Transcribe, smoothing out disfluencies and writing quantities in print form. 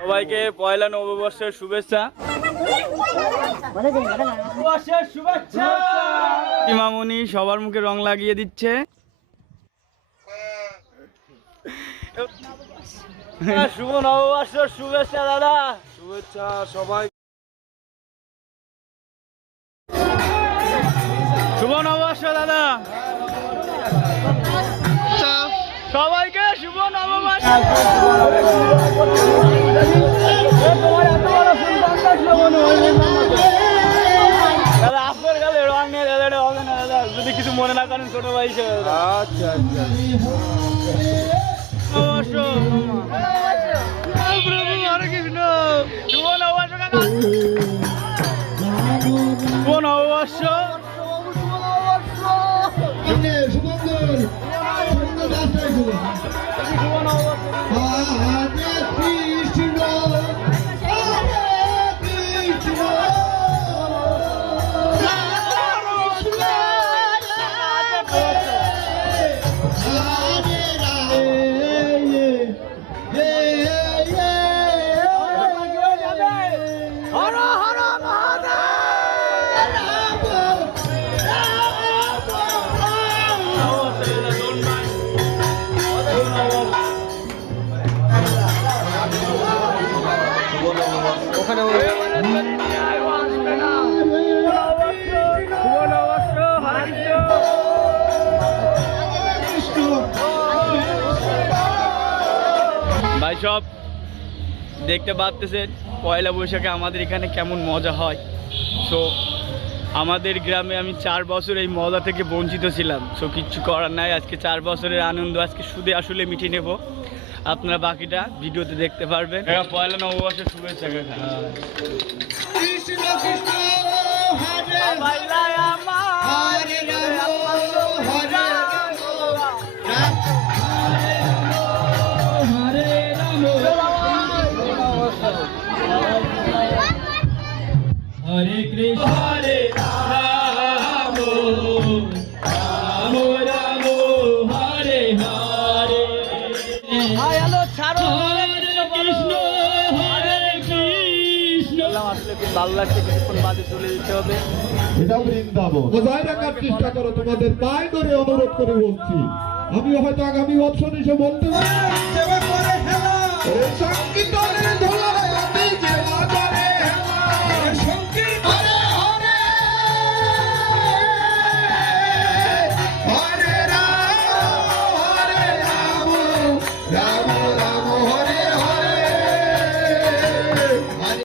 সবাইকে পয়লা নববর্ষের শুভেচ্ছা। মামুনি সবার মুখে রং লাগিয়ে দিচ্ছে। শুভ নববর্ষের শুভেচ্ছা দাদা। শুভেচ্ছা সবাই। শুভ নববর্ষ দাদা, সবাইকে শুভ নববর্ষ। দাদা আপনার গালে রং নিয়ে দাদা হবে না দাদা, যদি কিছু মনে না করেন ছোট ভাই হিসেবে। আচ্ছা আচ্ছা নববর্ষ প্রভু হরে কৃষ্ণ। শুভ নববর্ষ কাকা, শুভ নববর্ষ। ভাই সব দেখতে পাচ্ছেন পয়লা বৈশাখে আমাদের এখানে কেমন মজা হয়। সো আমাদের গ্রামে আমি 4 বছর এই মজা থেকে বঞ্চিত ছিলাম। সো কিচ্ছু করার নাই, আজকে 4 বছরের আনন্দ আজকে সুদে আসলে মিটিয়ে নেব। আপনারা বাকিটা ভিডিওতে দেখতে পারবেন। পয়লা নববর্ষের শুভেচ্ছা। কৃষ্ণ কৃষ্ণ হরে হরে কৃষ্ণ হরে রাম রাম রাম হরে হরে। হ্যালো ছাড়ো, হরে কৃষ্ণ হরে কৃষ্ণ। আসলে খুব ভালো লাগছে, কিছুক্ষণ বাদে চলে যেতে হবে। এটা বৃন্দাবন বজায় রাখার চেষ্টা করো, তোমাদের পায়ে ধরে অনুরোধ করে বলছি। আমি হয়তো আগামী বছর এসে বলতে পারি